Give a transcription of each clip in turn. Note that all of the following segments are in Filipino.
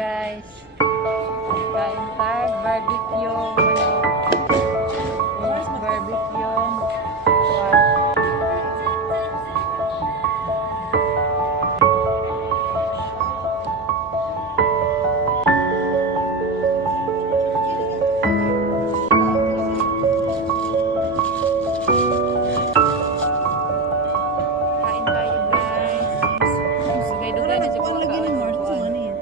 guys. Kain tayo, barbecue. Barbecue. Wow. Kain tayo guys. Dugay-dugay na siya po. Lagyan ng Mars. Ano yan?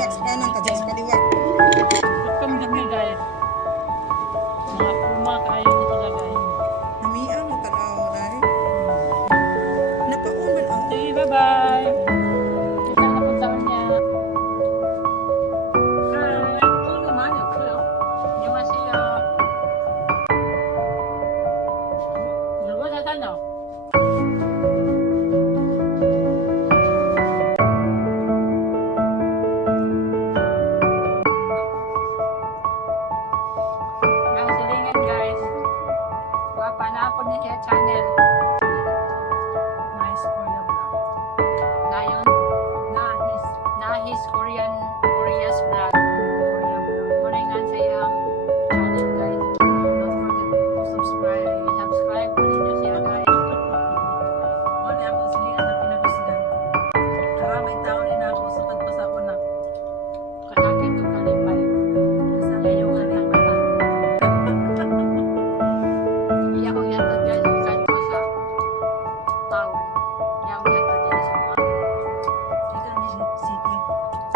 Jack sa kanan, ka Jack sa kaliwa. Welcome kami guys. Mga puma kayo nito na guys. Namiya mo tanaw dai. Napaon man ang Sige, bye-bye. Kita na po taon niya. Hi. Ito naman yung kuyo. 안녕하세요. 물건 사잖아. Yang silingan guys. Kuha na ako ni siya channel. nice Korea vlog. Ngayon, Nahis Korea's vlog. Korea vlog. Maringan sa iyang channel guys. Don't forget to subscribe. Subscribe po ninyo siya guys. Wala ako silingan na pinagusgan. Karamay tao rin ako sukad pa sa una. Kasakit o kalipay. Yayungan lang pala. Iya kong yatod guys. Ikan ko sa town. Iya kong yatod din sa mga. Ika ni City.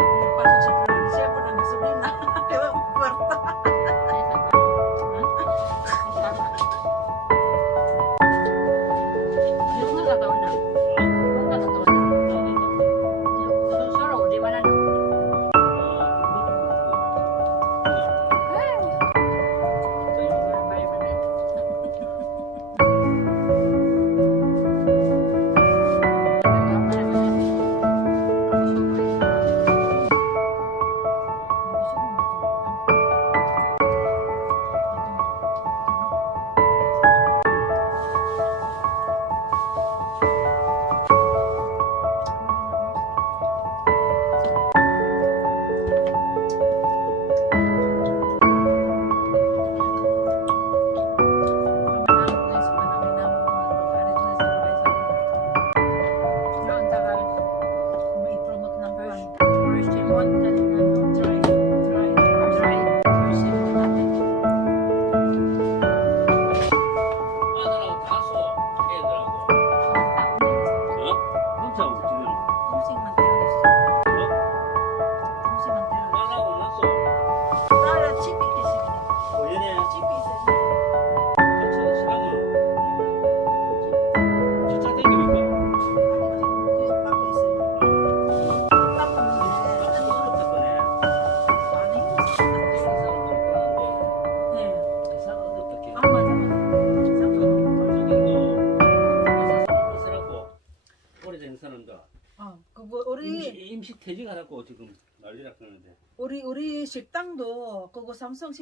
Nagpasok siya pero siya po nang gasolina. Kaya ang kwarta. Ay, sama. Ay, sama. Yung nga kataon na. Yung nga kataon na. Susuro, di ba na no? Hey! Bye, bye. Yun, tagal. Persimmon, talingan, dry. Dry, persimmon natin. 아들하고 다소 애들하고 어? 혼자 지금 나가고 났어 고연해 같이 시간을 주차 땡기니까 어렵다 거네 회사가 어렵다 걔 저기도 회사 사람고 오래된 사람도 임식 퇴직하라고 지금 난리라 그러는데 우리 식당도 그거 삼성